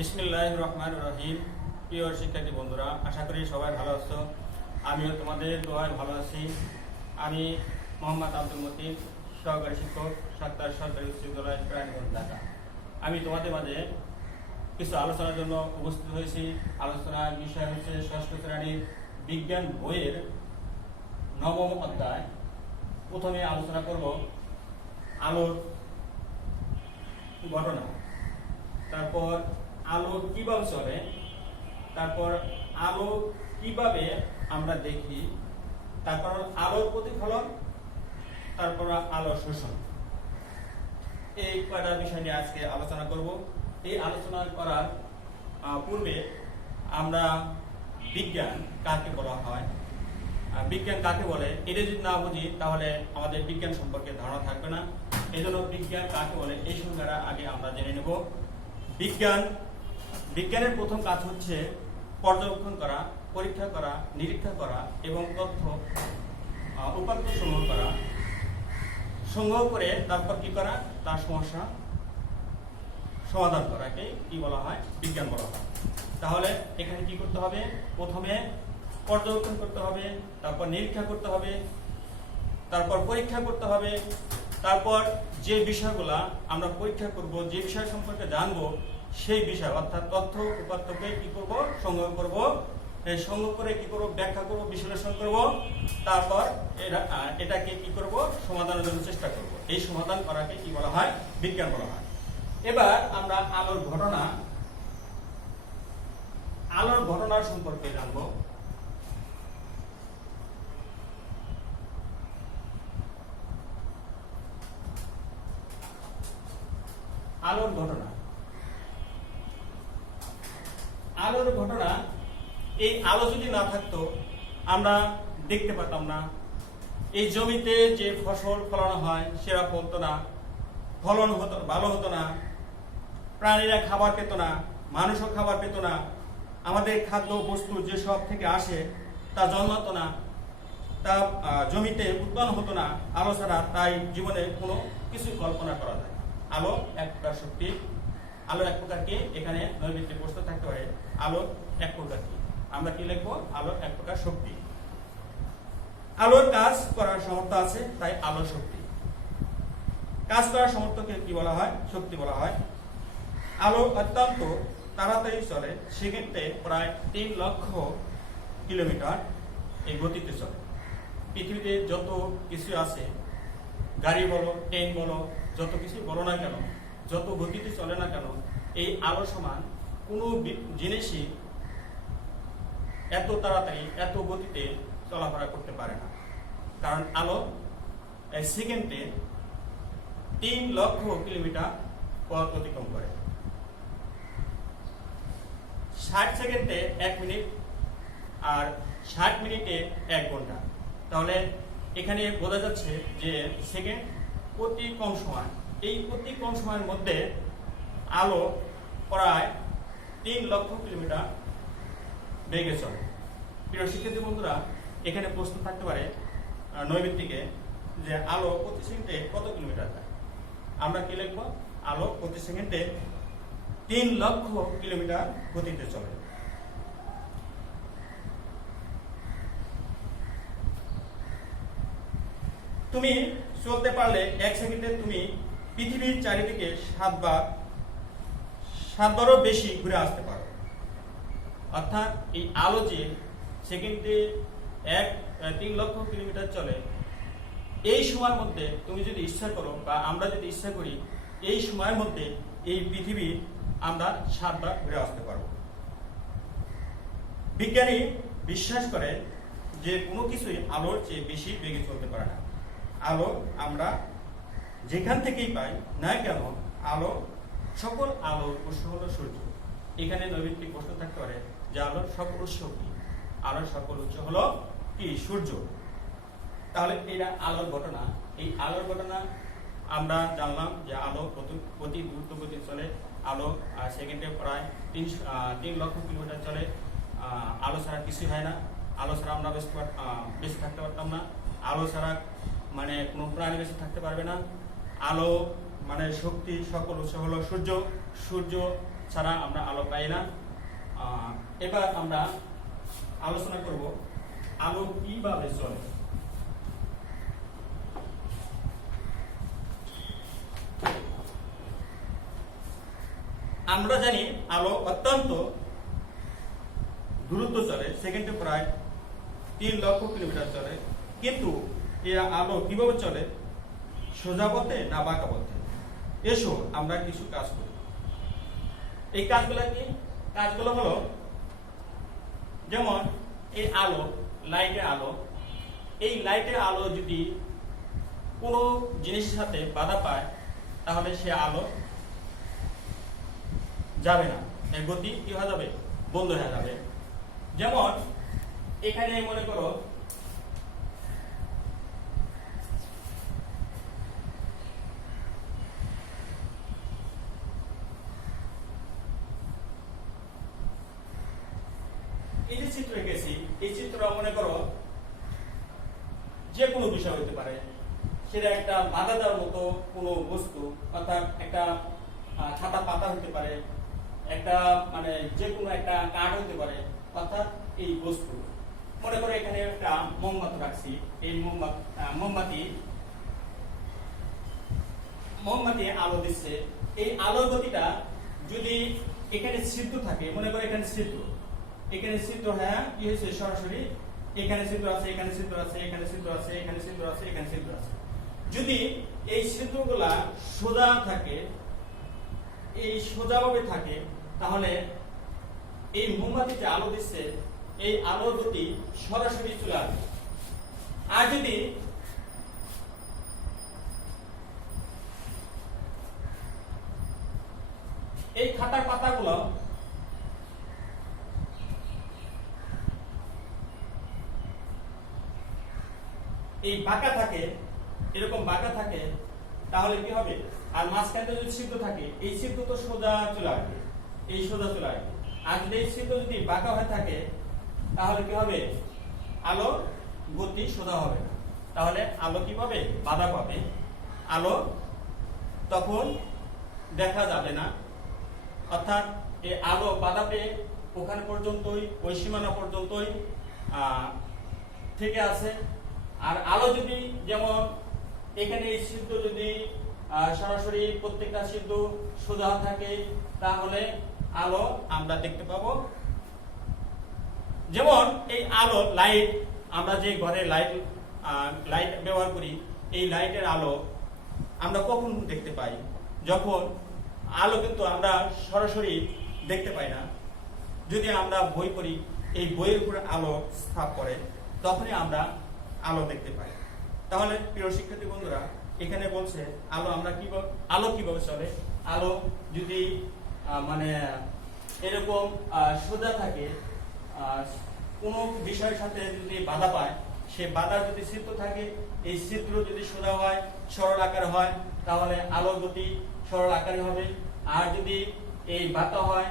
বিসমিল্লাহির রহমানির রহিম। প্রিয় শিক্ষার্থী বন্ধুরা, আশা করি সবাই ভালো আছো। আমিও তোমাদের দোয়ায় ভালো আছি। আমি মোহাম্মদ আব্দুল মতিন, সহকারী শিক্ষক, সাত্তার সরকারি উচ্চ বিদ্যালয়, রানীগঞ্জ, ঢাকা। আমি তোমাদের মাঝে কিছু আলোচনার জন্য উপস্থিত হয়েছি। আলোচনার বিষয় হচ্ছে ষষ্ঠ শ্রেণীর বিজ্ঞান বইয়ের নবম অধ্যায়। প্রথমে আলোচনা করব আলোর ঘটনা, তারপর আলো কিভাবে চলে, তারপর আলো কিভাবে আমরা দেখি, তারপর আলোর প্রতিফলন, তারপর আলো শোষণ। এই কয়টা বিষয় নিয়ে আজকে আলোচনা করব। এই আলোচনা করার পূর্বে আমরা বিজ্ঞান কাকে বলা হয়, বিজ্ঞান কাকে বলে এটা যদি না বুঝি তাহলে আমাদের বিজ্ঞান সম্পর্কে ধারণা থাকবে না। এই জন্য বিজ্ঞান কাকে বলে এই সংজ্ঞাটা আগে আমরা জেনে নেব। বিজ্ঞানের প্রথম কাজ হচ্ছে পর্যবেক্ষণ করা, পরীক্ষা করা, নিরীক্ষা করা এবং তথ্য উপাত্ত সংগ্রহ করে তারপর কি করা, তার সমস্যা সমাধান করাকে কি বলা হয়, বিজ্ঞান বলা হয়। তাহলে এখানে কি করতে হবে, প্রথমে পর্যবেক্ষণ করতে হবে, তারপর নিরীক্ষা করতে হবে, তারপর পরীক্ষা করতে হবে, তারপর যে বিষয়গুলা আমরা পরীক্ষা করব, যে বিষয় সম্পর্কে জানবো সেই বিষয় অর্থাৎ তথ্য উপাত্তকে কি করব, সংগ্রহ করব, সংগ্রহ করে কি করব, ব্যাখ্যা করব, বিশ্লেষণ করব, তারপর এটাকে কি করব, সমাধানের জন্য চেষ্টা করব। এই সমাধান করাকে কি বলা হয়, বিজ্ঞান বলা হয়। এবার আমরা আলোর ঘটনা সম্পর্কে জানবো। আলোর ঘটনা, এই আলো যদি না থাকতো আমরা দেখতে পেতাম না। এই জমিতে যে ফসল ফলানো হয় সেরা ফলতো না, ফলন হতো ভালো হতো না, প্রাণীরা খাবার পেত না, মানুষও খাবার পেত না, আমাদের খাদ্য বস্তু যেসব থেকে আসে তা জন্মাতো না, তা জমিতে উৎপন্ন হতো না আলো ছাড়া। তাই জীবনে কোনো কিছু কল্পনা করা যায়। আলো এক প্রকার শক্তি। আলো এক প্রকার কি, এখানে নৈর্ব্যক্তিক প্রশ্ন থাকতে পারে। আলো এক প্রকার কি, আমরা কি লিখবো, আলো এক প্রকার শক্তি। আলোর কাজ করার সামর্থ্য আছে, তাই আলো শক্তি। কাজ করার সামর্থ্যকে কি বলা হয়, শক্তি বলা হয়। আলো অত্যন্ত তাড়াতাড়ি চলে, সেক্ষেত্রে প্রায় 3 লক্ষ কিলোমিটার এই গতিতে চলে। পৃথিবীতে যত কিছু আছে, গাড়ি বলো, ট্রেন বলো, যত কিছু বলো না কেন, যত গতিতে চলে না কেন, এই আলো সমান কোনো জিনিসই এত তাড়াতাড়ি এত গতিতে চলাফেরা করতে পারে না। কারণ আলো সেকেন্ডে 3 লক্ষ কিলোমিটার পথ অতিক্রম করে। 60 সেকেন্ডে 1 মিনিট, আর 60 মিনিটে 1 ঘন্টা। তাহলে এখানে বোঝা যাচ্ছে যে সেকেন্ড অতি কম সময়। এই অতি কম সময়ের মধ্যে আলো প্রায় 3 লক্ষ কিলোমিটার বেগে চলে। প্রিয় শিক্ষার্থী বন্ধুরা, এখানে প্রশ্ন থাকতে পারে নৈর্ব্যক্তিকে যে আলো প্রতি সেকেন্ডে কত কিলোমিটার যায়। আমরা কি লিখবো, আলো প্রতি সেকেন্ডে 3 লক্ষ কিলোমিটার গতিতে চলে। তুমি চলতে পারলে 1 সেকেন্ডে তুমি পৃথিবীর চারিদিকে 7বারও বেশি ঘুরে আসতে পারো। অর্থাৎ এই আলো যে সেকেন্ডে 3 লক্ষ কিলোমিটার চলে, এই সময়ের মধ্যে তুমি যদি ইচ্ছা করো বা আমরা যদি ইচ্ছা করি, এই সময়ের মধ্যে এই পৃথিবী আমরা 7বার ঘুরে আসতে পারবো। বিজ্ঞানী বিশ্বাস করে যে কোনো কিছুই আলোর চেয়ে বেশি বেগে চলতে পারে না। আলো আমরা যেখান থেকেই পাই না কেন, সকল আলোর উৎস হলো সূর্য। এখানে নৈর্ব্যক্তিক প্রশ্ন থাকতে পারে যে আলোর সকল উৎস কি, আলোর সকল উৎস হলো কি, সূর্য। তাহলে এটা আলোর ঘটনা। এই আলোর ঘটনা আমরা জানলাম যে আলো অতি দ্রুত গতি চলে। আলো সেকেন্ডে প্রায় 3 লক্ষ কিলোমিটার চলে। আলো ছাড়া কিছুই হয় না। আলো ছাড়া আমরা বেঁচে থাকতে পারতাম না। আলো ছাড়া মানে কোনো প্রাণী বেঁচে থাকতে পারবে না। আলো মানে শক্তি, সকল উৎস হলো সূর্য। সূর্য ছাড়া আমরা আলো পাই না। এবার আমরা আলোচনা করব আলো কিভাবে চলে। আমরা জানি আলো অত্যন্ত দ্রুত চলে, সেকেন্ডে প্রায় 3 লক্ষ কিলোমিটার চলে। কিন্তু এই আলো কিভাবে চলে, সোজা পথে না বাঁকা পথে? এসো আমরা কিছু কাজ করি। এই কাজগুলো কি? কাজগুলো হলো, যেমন এই আলো, লাইটের আলো, এই লাইটের আলো যদি কোনো জিনিসের সাথে বাধা পায় তাহলে সে আলো যাবে না, এর গতি কি হয়ে যাবে? বন্ধ হয়ে যাবে। যেমন এখানে মনে করো এই যে চিত্র এঁকেছি, এই চিত্র মনে করো যে কোনো বিষয় হতে পারে, সেটা একটা বাধা দেওয়ার মতো কোনো বস্তু, অর্থাৎ একটা খাতা পাতা হতে পারে, একটা মানে যে কোনো একটা কাঠ হতে পারে, অর্থাৎ এই বস্তু। মনে করো এখানে একটা মোমবাতি রাখছি, এই মোমবাতি আলো দিচ্ছে। এই আলোর গতিটা যদি এখানে ছিদ্র থাকে, মনে করো এখানে ছিদ্র, হ্যাঁ কি হয়েছে, সরাসরি এখানে ছিদ্র আছে, এখানে ছিদ্র আছে, এখানে ছিদ্র আছে, এখানে ছিদ্র আছে, এখানে ছিদ্র আছে। যদি এই ছিদ্রগুলা সোজা থাকে, এই সোজাভাবে থাকে, তাহলে এই মোমবাতিতে আলো দিচ্ছে, এই আলোর গতি সরাসরি চলে আসবে। আর যদি এই খাতার পাতাগুলো এই বাঁকা থাকে, এরকম বাঁকা থাকে, তাহলে কি হবে? আর মাঝখানে যদি ছিদ্র থাকে, এই ছিদ্র তো সোজা চলে আসবে, এই সোজা চলে আসবে। আর যদি এই ছিদ্র যদি বাঁকা হয়ে থাকে, তাহলে কি হবে? আলো গতি সোজা হবে না, তাহলে আলো কি পাবে? বাধা পাবে। আলো তখন দেখা যাবে না, অর্থাৎ এই আলো বাধা পেয়ে ওখানে পর্যন্তই, ওই সীমানা পর্যন্তই থেকে আছে। আর আলো যদি, যেমন এখানে এই ছিদ্র যদি সরাসরি প্রত্যেকটা ছিদ্র সোজা থাকে, তাহলে আলো আমরা দেখতে পাবো। যেমন এই আলো, লাইট, আমরা যে ঘরে লাইট ব্যবহার করি, এই লাইটের আলো আমরা কখন দেখতে পাই? যখন আলো কিন্তু আমরা সরাসরি দেখতে পাই না, যদি আমরা বই পড়ি, এই বইয়ের উপরে আলো স্থাপ করে, তখনই আমরা আলো দেখতে পাই। তাহলে প্রিয় শিক্ষার্থী বন্ধুরা, এখানে বলছে আলো কিভাবে চলে। আলো যদি মানে এরকম সোজা থাকে, কোনো বিষয়ের সাথে যদি বাধা পায়, সে বাধা যদি ছিদ্র থাকে, এই ছিদ্র যদি সোজা হয়, সরল আকার হয়, তাহলে আলোর গতি সরল আকারে হবে। আর যদি এই বাঁকা হয়,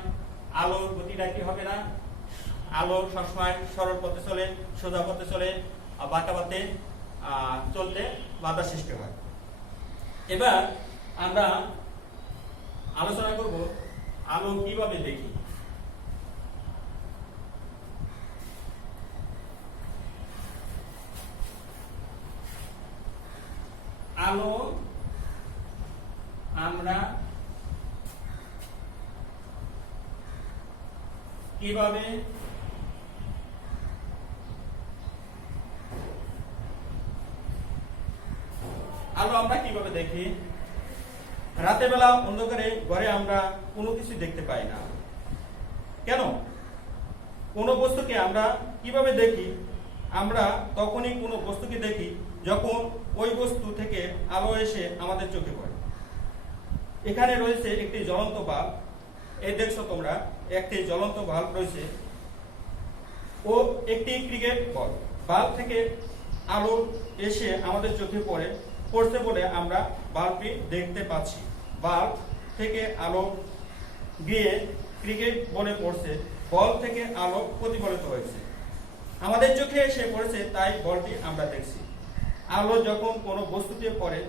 আলোর গতিটা কি হবে না? আলো সবসময় সরল পথে চলে, সোজা পথে চলে, বাঁকা পথে চলতে বাধা সৃষ্টি হয়। এবার আমরা আলোচনা করব আলো কিভাবে দেখি। আলো আমরা কিভাবে দেখি? রাতের বেলা অন্ধকারে ঘরে আমরা কোনো কিছু দেখতে পাই না। কেন? কোনো বস্তুকে আমরা কিভাবে দেখি? আমরা তখনই কোনো বস্তুকে দেখি যখন ওই বস্তু থেকে আলো এসে আমাদের চোখে পড়ে। এখানে রয়েছে একটি জ্বলন্ত বাল্ব, এই দেখছো তোমরা, একটি জ্বলন্ত বাল্ব রয়েছে ও একটি ক্রিকেট বল। বাল্ব থেকে আলো এসে আমাদের চোখে পড়ছে বলে আমরা বাল্বটি দেখতে পাচ্ছি। বাল্ব থেকে আলো গিয়ে ক্রিকেট বলে পড়ছে, বল থেকে আলো প্রতিফলিত হয়েছে, আমাদের চোখে এসে পড়েছে, তাই বলটি আমরা দেখছি। আলো যখন কোনো বস্তুতে পড়ে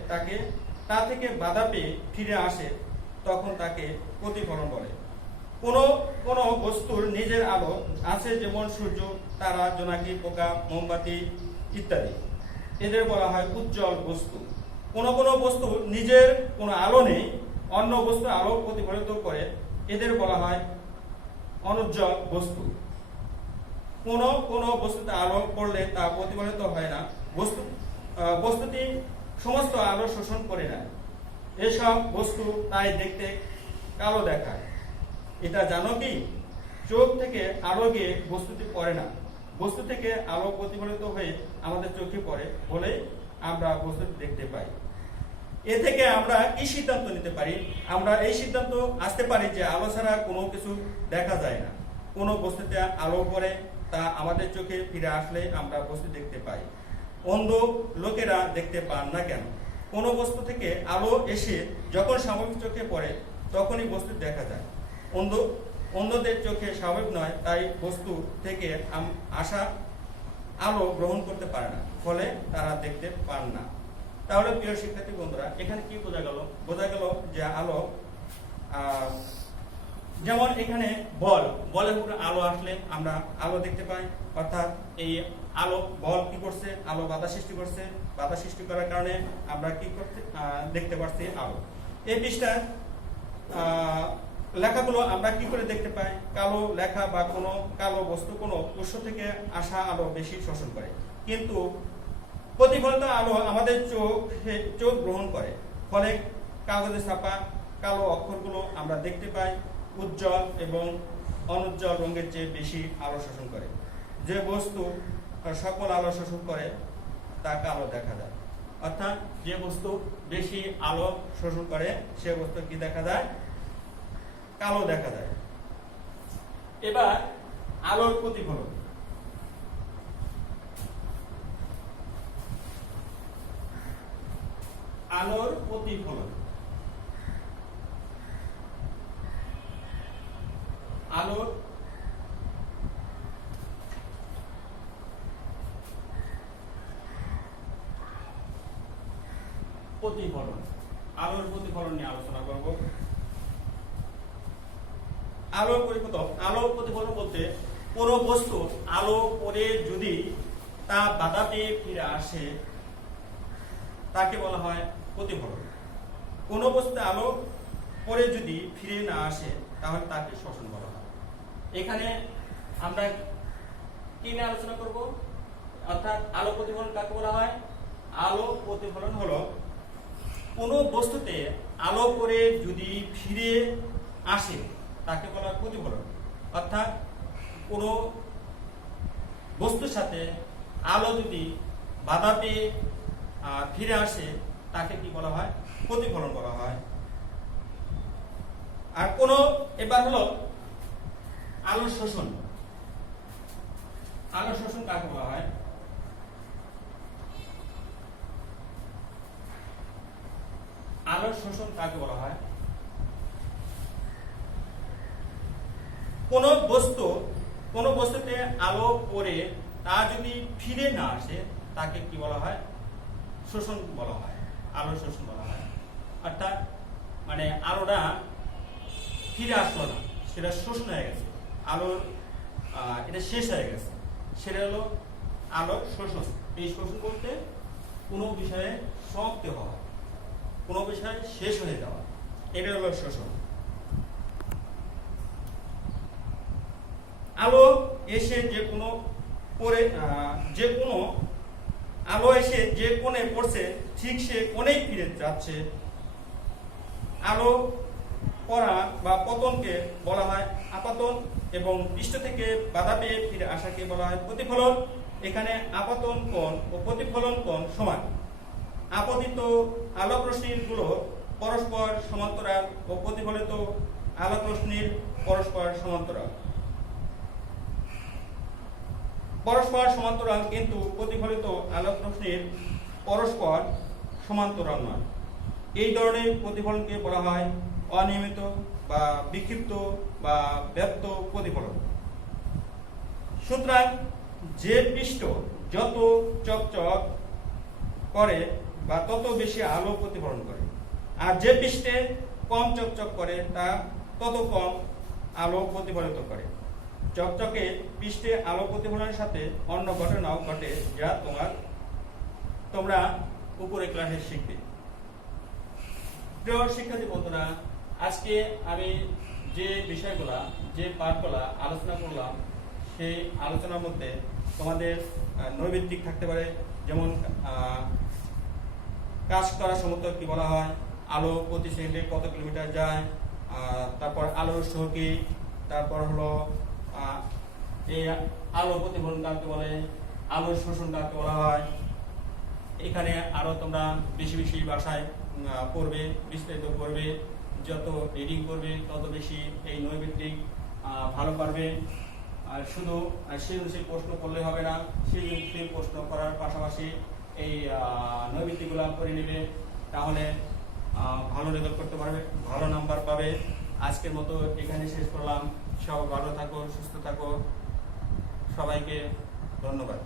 তা থেকে বাধা পেয়ে ফিরে আসে, তখন তাকে প্রতিফলন বলে। কোনো কোনো বস্তুর নিজের আলো আছে, যেমন সূর্য, তারা, জোনাকি, পোকা, মোমবাতি ইত্যাদি। এদের বলা হয় উজ্জ্বল বস্তু। কোনো কোনো বস্তু নিজের কোনো আলো নেই, অন্য বস্তু আলো প্রতিফলিত করে, এদের বলা হয় অনুজ্জ্বল বস্তু। কোনো কোনো বস্তুতে আলো পড়লে তা প্রতিফলিত হয় না, বস্তুটি সমস্ত আলো শোষণ করে নেয়। এসব বস্তু তাই দেখতে কালো দেখায়। এটা জানো কি? চোখ থেকে আলো গিয়ে বস্তুটি পড়ে না, বস্তু থেকে আলো প্রতিফলিত হয়ে আমাদের চোখে পড়ে বলেই আমরা বস্তুটি দেখতে পাই। এ থেকে আমরা কি সিদ্ধান্ত নিতে পারি? আমরা এই সিদ্ধান্ত আসতে পারি যে আলো ছাড়া কোনো কিছু দেখা যায় না। কোনো বস্তুতে আলো পড়ে, তা আমাদের চোখে ফিরে আসলে আমরা বস্তু দেখতে পাই। অন্ধ লোকেরা দেখতে পান না কেন? কোনো বস্তু থেকে আলো এসে যখন স্বাভাবিক চোখে পড়ে তখনই বস্তু দেখা যায়। অন্ধদের চোখে স্বাভাবিক নয়, তাই বস্তু থেকে আসা আলো গ্রহণ করতে পারে না, ফলে তারা দেখতে পান না। তাহলে প্রিয় শিক্ষার্থী বন্ধুরা, এখানে কি বোঝা গেল? বোঝা গেল যে আলো, যেমন এখানে বলের উপরে আলো আসলে আমরা আলো দেখতে পাই, অর্থাৎ এই আলো বল কি করছে? আলো বাধা সৃষ্টি করছে, বাধা সৃষ্টি করার কারণে আমরা কি করতে দেখতে পাচ্ছি? আলো। এই পৃষ্ঠা লেখাগুলো আমরা কি করে দেখতে পাই? কালো লেখা বা কোনো কালো বস্তু কোনো উৎস থেকে আসা আলো বেশি শোষণ করে, কিন্তু প্রতিফলিত আলো আমাদের চোখ গ্রহণ করে, ফলে কাগজে ছাপা কালো অক্ষরগুলো আমরা দেখতে পাই উজ্জ্বল এবং অনুজ্জ্বল রঙের চেয়ে বেশি আলো শোষণ করে। যে বস্তু সকল আলো শোষণ করে তা কালো দেখা যায়। অর্থাৎ যে বস্তু বেশি আলো শোষণ করে সে বস্তু কি দেখা যায়? কালো দেখা যায়। এবার আলোর প্রতিফলন। আলোর প্রতিফলন, আলোর প্রতিফলন, আলোর প্রতিফলন নিয়ে আলোচনা করব। আলোর প্রতিফলন বলতে কোনো বস্তু আলো পড়ে যদি তা বাধা পেয়ে ফিরে আসে তাকে বলা হয় প্রতিফলন। কোনো বস্তু আলো পড়ে যদি ফিরে না আসে তাহলে তাকে শোষণ বলা হয়। এখানে আমরা কি নিয়ে আলোচনা করব? অর্থাৎ আলো প্রতিফলন কাকে বলা হয়? আলো প্রতিফলন হলো কোনো বস্তুতে আলো পড়ে যদি ফিরে আসে তাকে বলা হয় প্রতিফলন। অর্থাৎ কোনো বস্তুর সাথে আলো যদি বাধা পেয়ে ফিরে আসে তাকে কি বলা হয়? প্রতিফলন বলা হয়। আর কোন এবার হলো আলো শোষণ। আলো শোষণ কাকে বলা হয়? আলো শোষণ কাকে বলা হয়? কোন বস্তুতে আলো পড়ে তা যদি ফিরে না আসে তাকে কি বলা হয়? শোষণ বলা হয়, আলো শোষণ বলা হয়। অর্থাৎ মানে আলোটা ফিরে আসলো না, সেটা শোষণ হয়ে গেছে, আলোর এটা শেষ হয়ে গেছে, সেটা হলো আলো শোষণ। এই শোষণ বলতে কোনো বিষয়ে সমাপ্তি হওয়া, কোনো বিষয় শেষ হয়ে যাওয়া, এটা হলো শোষণ। আলো এসে যে কোনো আলো এসে যে কোণে পড়ছে ঠিক সে কোণেই ফিরে যাচ্ছে। আলো পড়া বা পতনকে বলা হয় আপাতন এবং পৃষ্ঠ থেকে বাধা পেয়ে ফিরে আসাকে বলা হয় প্রতিফলন। এখানে আপাতন কোণ ও প্রতিফলন কোণ সমান। আপতিত আলোক রশ্মির গুলো পরস্পর সমান্তরাল ও প্রতিফলিত আলোক রশ্মির পরস্পর সমান্তরাল। পরস্পর সমান্তরাল কিন্তু প্রতিফলিত আলোক রশ্মির পরস্পর সমান্তরাল নয়। এই ধরনের প্রতিফলনকে বলা হয় অনিয়মিত বা বিক্ষিপ্ত বা ব্যপ্ত প্রতিফলন। সুতরাং যে পৃষ্ঠ যত চকচক করে বা তত বেশি আলো প্রতিফলন করে, আর যে পৃষ্ঠে কম চকচক করে তা তত কম আলো প্রতিফলিত করে। চকচকে পৃষ্ঠে আলো প্রতিফলনের সাথে অন্য ঘটনাও ঘটে যা তোমরা উপরে ক্লাসে শিখবে। প্রিয় শিক্ষার্থী বন্ধুরা, আজকে আমি যে বিষয়গুলা যে পাঠগুলা আলোচনা করলাম সেই আলোচনার মধ্যে তোমাদের নৈমিত্তিক থাকতে পারে, যেমন কাজ করা সমর্থক কি বলা হয়, আলো প্রতি সেকেন্ডে কত কিলোমিটার যায়, তারপর আলোর উৎস কি, তারপর হলো এই আলো প্রতিফলন কাকে বলে, আলোর শোষণ কাকে বলা হয়। এখানে আরো তোমরা বেশি বেশি ভাষায় পড়বে, বিস্তারিত পড়বে, যত রিডিং করবে তত বেশি এই নৈমিত্তিক ভালো পারবে। আর শুধু সৃজনশীল প্রশ্ন করলে হবে না, সৃজনশীল প্রশ্ন করার পাশাপাশি এই নৈমিত্তিকগুলো করে নেবে, তাহলে ভালো রেজাল্ট করতে পারবে, ভালো নাম্বার পাবে। আজকের মতো এখানে শেষ করলাম। সব ভালো থাকো, সুস্থ থাকো, সবাইকে ধন্যবাদ।